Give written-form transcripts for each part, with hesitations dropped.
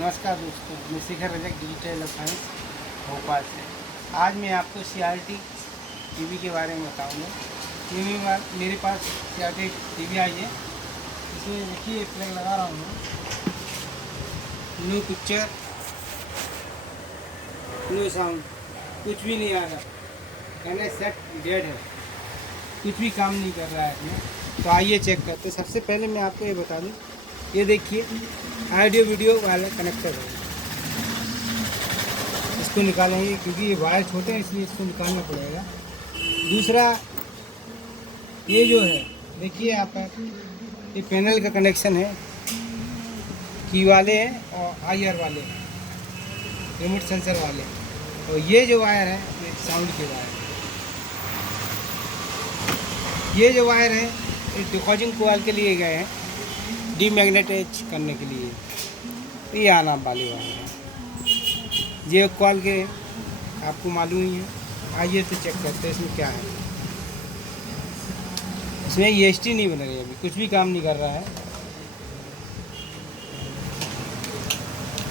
नमस्कार दोस्तों, मैं शिखर रजक डिजिटल इलेक्ट्रॉनिक्स भोपाल से। आज मैं आपको CRT टीवी के बारे में बताऊंगा। मेरे पास CRT टीवी आई है। इसमें देखिए प्लग लगा रहा हूँ मैं। नो पिक्चर, नो साउंड, कुछ भी नहीं आ रहा। कहना सेट डेड है, कुछ भी काम नहीं कर रहा है इसमें। तो आइए चेक करते। तो सबसे पहले मैं आपको ये बता दूँ, ये देखिए ऑडियो वीडियो वाला कनेक्टर है। इसको निकालेंगे क्योंकि ये वायर छोटे हैं, इसलिए इसको निकालना पड़ेगा। दूसरा ये जो है देखिए यहाँ पर ये पैनल का कनेक्शन है, की वाले हैं और IR वाले हैं, रिमोट सेंसर वाले। और ये जो वायर है ये साउंड के वायर। ये जो वायर है ये डिकॉर्डिंग कोयल के लिए गए हैं, डीमैग्नेटाइज करने के लिए। ये आना वाले वायर है, ये कॉल के आपको मालूम ही है। आइए तो चेक करते हैं इसमें क्या है। इसमें EST नहीं बन रही, अभी कुछ भी काम नहीं कर रहा है।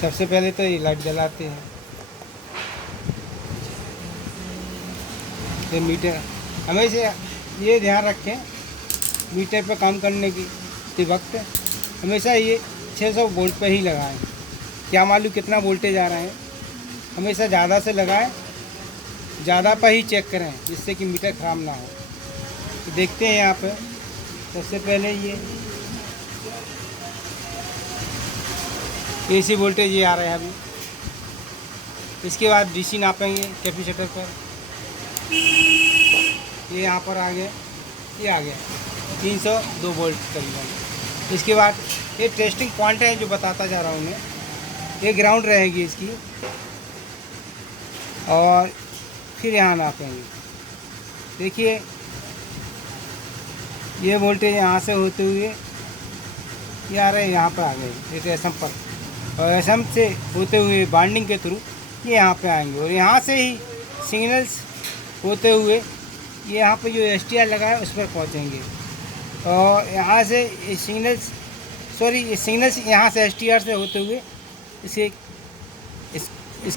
सबसे पहले तो ये लाइट जलाते हैं। ये मीटर, हमेशा ये ध्यान रखें, मीटर पर काम करने की वक्त हमेशा ये 600 वोल्ट पर ही लगाएं। क्या मालूम कितना वोल्टेज आ रहा है, हमेशा ज़्यादा से लगाएं, ज़्यादा पर ही चेक करें जिससे कि मीटर ख़राब ना हो। तो देखते हैं यहाँ पर सबसे पहले ये AC वोल्टेज ये आ रहा है अभी। इसके बाद DC नापेंगे कैपेसिटर पर। ये यहाँ पर आ गया, ये आ गया 302 वोल्ट करीबन। इसके बाद ये टेस्टिंग पॉइंट है जो बताता जा रहा हूँ मैं। ये ग्राउंड रहेगी इसकी, और फिर यहाँ नापेंगे। देखिए ये वोल्टेज यहाँ से होते हुए ये आ रहे हैं, यहाँ पर आ गए एक SM पर, और SM से होते हुए बाइंडिंग के थ्रू ये यहाँ पे आएंगे, और यहाँ से ही सिग्नल्स होते हुए ये यहाँ पे जो STR लगा है उस पर पहुँचेंगे। और यहाँ से ये सिग्नल्स यहाँ से STR से होते हुए इसके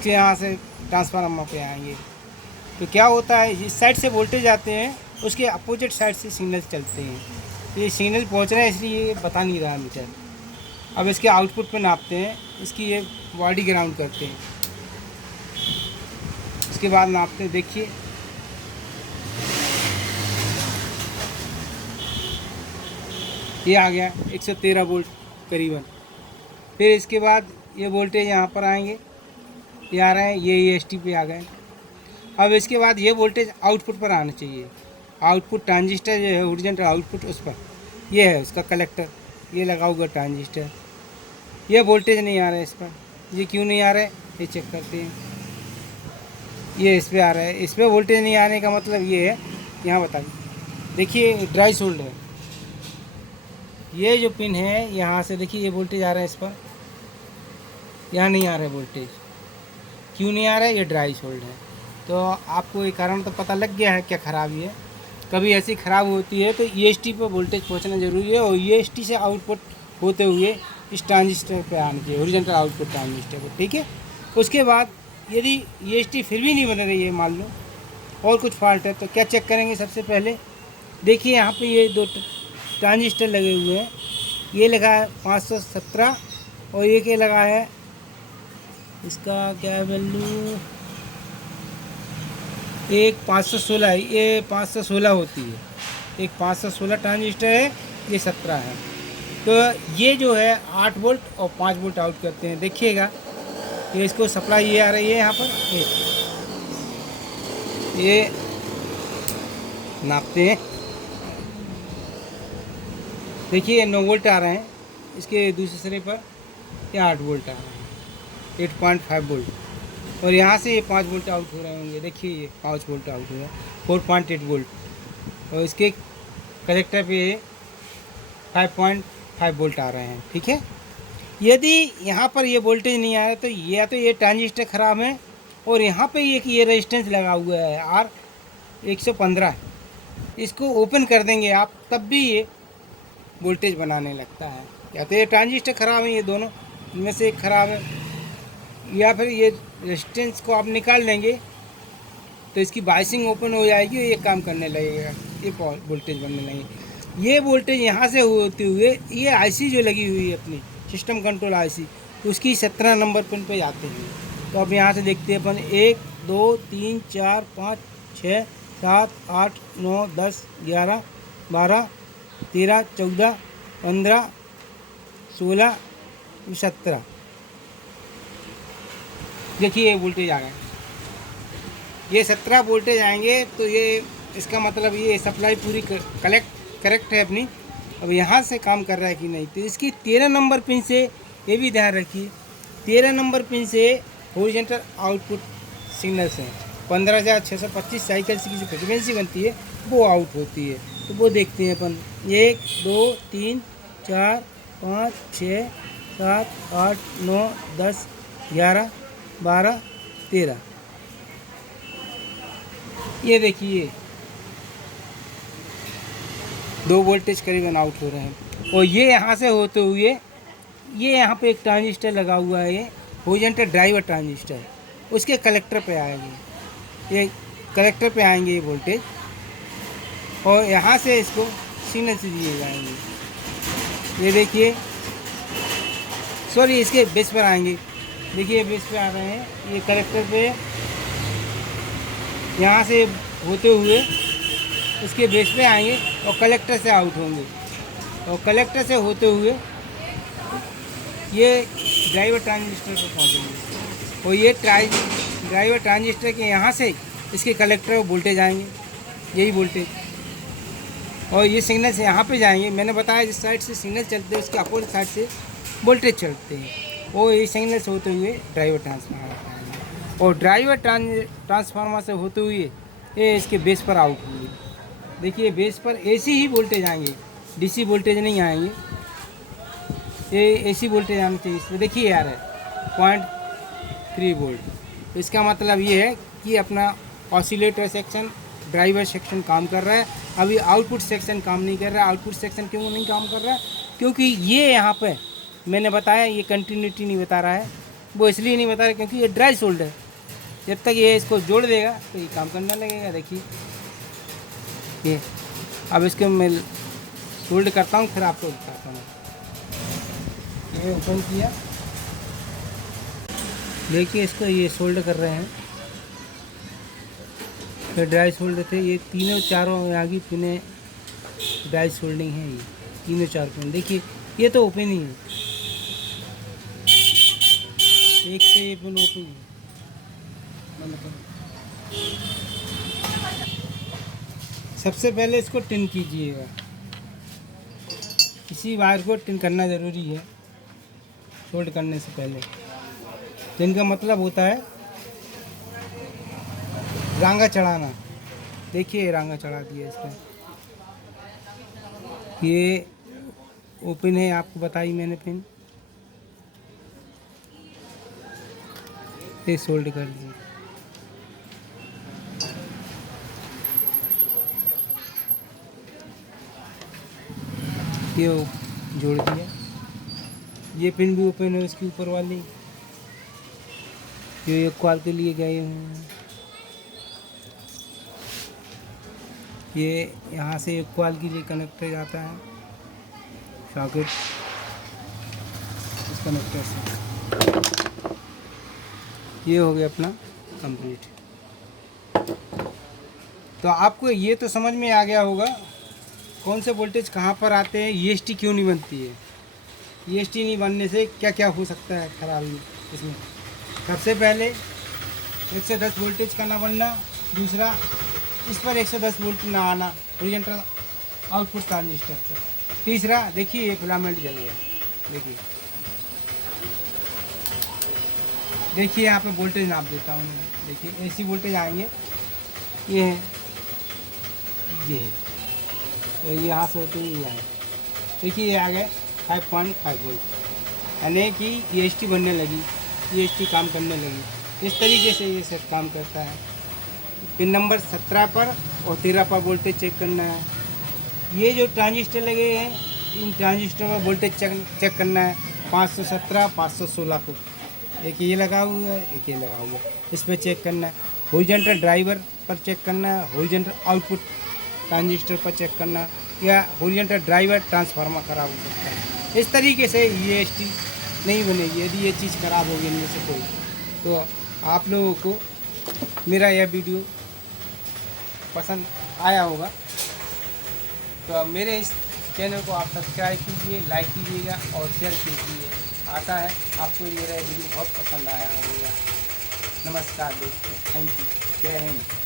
यहाँ से ट्रांसफार्मर पे आएंगे। तो क्या होता है, जिस साइड से वोल्टेज आते हैं उसके अपोजिट साइड से सिग्नल्स चलते हैं। तो ये सिग्नल पहुँच रहे हैं, इसलिए ये बता नहीं रहा मीटर। अब इसके आउटपुट पे नापते हैं, इसकी ये बॉडी ग्राउंड करते हैं। इसके बाद नापते हैं, देखिए ये आ गया 113 वोल्ट करीबन। फिर इसके बाद ये वोल्टेज यहाँ पर आएंगे, ये आ रहे हैं, ये EST पे आ गए। अब इसके बाद ये वोल्टेज आउटपुट पर आना चाहिए। आउटपुट ट्रांजिस्टर जो है हॉरिजॉन्टल आउटपुट, उस पर ये है उसका कलेक्टर, ये लगा हुआ ट्रांजिस्टर। ये वोल्टेज नहीं आ रहा है इस पर, ये क्यों नहीं आ रहा है ये चेक करते हैं। ये इस पर आ रहा है, इस पर वोल्टेज नहीं आने का मतलब ये है, यहाँ बताइए। देखिए ड्राई सोल्ड है, ये जो पिन है यहाँ से देखिए ये वोल्टेज आ रहा है इस पर, यहाँ नहीं आ रहा है वोल्टेज। क्यों नहीं आ रहा है, ये ड्राई सोल्ड है। तो आपको ये कारण तो पता लग गया है क्या खराबी है। कभी ऐसी ख़राब होती है तो EST पर वोल्टेज पहुंचना ज़रूरी है, और EST से आउटपुट होते हुए इस ट्रांजिस्टर पे आना चाहिए, हॉरिजॉन्टल आउटपुट ट्रांजिस्टर पर, ठीक है। उसके बाद यदि EST फिर भी नहीं बन रही है, मान लो और कुछ फॉल्ट है, तो क्या चेक करेंगे। सबसे पहले देखिए यहाँ पे ये 2 ट्रांजिस्टर लगे हुए हैं। ये लगा है 517 और एक ये लगा है, इसका क्या वैल्यू, एक 516 है, ये 516 होती है। एक 516 ट्रांजिस्टर है, ये 17 है। तो ये जो है 8 वोल्ट और 5 वोल्ट आउट करते हैं। देखिएगा ये इसको सप्लाई ये आ रही है यहाँ पर, ये नापते हैं। देखिए ये 9 वोल्ट आ रहे हैं, इसके दूसरे सिरे पर ये 8 वोल्ट आ रहे हैं, 8.5 वोल्ट। और यहाँ से ये 5 वोल्ट आउट हो रहे होंगे। देखिए ये 5 वोल्ट आउट हो रहा है, 4.8 वोल्ट। और इसके कलेक्टर पे 5.5 वोल्ट आ रहे हैं, ठीक है। यदि यहाँ पर ये वोल्टेज नहीं आ रहा तो या तो ये ट्रांजिस्टर ख़राब है, और यहाँ पे ये रेजिस्टेंस लगा हुआ है R115 है। इसको ओपन कर देंगे आप, तब भी ये वोल्टेज बनाने लगता है। या तो ये ट्रांजिस्टर ख़राब है, ये दोनों इनमें से एक ख़राब है, या फिर ये रेजिस्टेंस को आप निकाल लेंगे तो इसकी बाइसिंग ओपन हो जाएगी और ये काम करने लगेगा, ये वोल्टेज बनने लगेगी। ये वोल्टेज यहाँ से होते हुए ये आईसी जो लगी हुई है अपनी सिस्टम कंट्रोल आईसी, उसकी 17 नंबर पिन पे जाते हैं। तो अब यहाँ से देखते हैं अपन 1 2 3 4 5 6 7 8 9 10 11 12 13 14 15 16 17। देखिए ये वोल्टेज आ गए, ये 17 वोल्टेज आएंगे तो ये इसका मतलब ये सप्लाई पूरी करेक्ट है अपनी। अब यहाँ से काम कर रहा है कि नहीं, तो इसकी 13 नंबर पिन से, ये भी ध्यान रखिए, 13 नंबर पिन से हॉरिजॉन्टल आउटपुट सिग्नल से 15,625 साइकिल की जो फ्रिक्वेंसी बनती है वो आउट होती है। तो वो देखते हैं अपन 1 2 3 4 5 6 7 8 9 10 11 12 13। ये देखिए 2 वोल्टेज करीबन आउट हो रहे हैं। और ये यहाँ से होते हुए ये यहाँ पे एक ट्रांजिस्टर लगा हुआ है, ये हॉरिजॉन्टल ड्राइवर ट्रांजिस्टर, उसके कलेक्टर पे आएंगे, ये कलेक्टर पे आएंगे ये वोल्टेज, और यहाँ से इसको सिग्नल से दिए जाएंगे। ये देखिए, सॉरी इसके बेस पर आएंगे, देखिए बेस पे आ रहे हैं, ये कलेक्टर पे यहाँ से होते हुए उसके बेस पे आएंगे और कलेक्टर से आउट होंगे, और कलेक्टर से होते हुए ये ड्राइवर ट्रांजिस्टर पर पहुँचेंगे, और ये ड्राइवर ट्रांजिस्टर के यहाँ से इसके कलेक्टर वोल्टेज आएंगे, यही वोल्टेज, और ये सिग्नल से यहाँ पे जाएंगे। मैंने बताया जिस साइड से सिग्नल चलते हैं उसके अपोजिट साइड से वोल्टेज चलते हैं, और ये सिग्नल से होते हुए ड्राइवर ट्रांसफार्मर आएंगे, और ड्राइवर ट्रांसफार्मर से होते हुए ये इसके बेस पर आउट होंगे। देखिए बेस पर एसी ही वोल्टेज आएंगे, डीसी वोल्टेज नहीं आएंगे, ये एसी वोल्टेज आना चाहिए इसमें। देखिए यार है 0.3 वोल्ट, तो इसका मतलब ये है कि अपना ऑसिलेटर सेक्शन, ड्राइवर सेक्शन काम कर रहा है। अभी आउटपुट सेक्शन काम नहीं कर रहा है। आउटपुट सेक्शन क्यों नहीं काम कर रहा है? क्योंकि ये यहाँ पे मैंने बताया ये कंटिन्यूटी नहीं बता रहा है, वो इसलिए नहीं बता रहा क्योंकि ये ड्राई सोल्ड है। जब तक ये इसको जोड़ देगा तो ये काम करने लगेगा। देखिए ये अब इसको मैं सोल्ड करता हूँ, फिर आपको दिखाता हूँ। ये ओपन किया, देखिए इसको ये सोल्ड कर रहे हैं, फिर ड्राई सोल्ड थे। ये तीनों चारों आगे पिने ड्राई सोल्डिंग है, ये तीनों चार पिन। देखिए ये तो ओपन ही है, एक से ये पिन ओपन है। सबसे पहले इसको टिन कीजिएगा, इसी वायर को टिन करना ज़रूरी है सोल्ड करने से पहले। टिन का मतलब होता है रांगा चढ़ाना। देखिए रांगा चढ़ा दिया इसका, ये ओपन है, आपको बताई मैंने पिन, ये सोल्ड कर दिया। ये जोड़ दिया, ये पिन भी ओपन है इसके ऊपर वाली, ये एक कॉल के लिए गए हुए हैं। ये यहाँ से एक कॉल के लिए कनेक्टर जाता है सॉकेट इस कनेक्टर से। ये हो गया अपना कंप्लीट। तो आपको ये तो समझ में आ गया होगा कौन से वोल्टेज कहाँ पर आते हैं, ईएसटी क्यों नहीं बनती है, ईएसटी नहीं बनने से क्या क्या हो सकता है खराबी इसमें। सबसे पहले 110 वोल्टेज का ना बनना, दूसरा इस पर 110 वोल्ट ना आना हॉरिजॉन्टल आउटपुट ट्रांजिस्टर पर, तीसरा देखिए ये फिलामेंट जल गया। देखिए यहाँ पे वोल्टेज नाप देता हूँ मैं। देखिए एसी वोल्टेज आएंगे, ये है, ये है, तो ये यहाँ से होते ही आए। देखिए ये आ गए 5.5 वोल्ट, यानी कि ईएसटी बनने लगी, ईएसटी काम करने लगी। इस तरीके से ये सेट काम करता है। पिन नंबर 17 पर और 13 पर वोल्टेज चेक करना है। ये जो ट्रांजिस्टर लगे हैं इन ट्रांजिस्टर पर वोल्टेज चेक करना है। 517 516 को, एक ये लगा हुआ है, एक ये लगा हुआ है। इस पर चेक करना है। हॉरिजॉन्टल ड्राइवर पर चेक करना है, हॉरिजॉन्टल आउटपुट ट्रांजिस्टर पर चेक करना है, या हॉरिजॉन्टल ड्राइवर ट्रांसफार्मर खराब हो सकता है। इस तरीके से EST नहीं बनेगी यदि ये चीज़ खराब होगी इनमें से कोई। तो आप लोगों को मेरा यह वीडियो पसंद आया होगा, तो मेरे इस चैनल को आप सब्सक्राइब कीजिए, लाइक कीजिएगा और शेयर कीजिए। आशा है आपको मेरा वीडियो बहुत पसंद आया होगा। नमस्कार दोस्तों, थैंक यू, जय हिंद।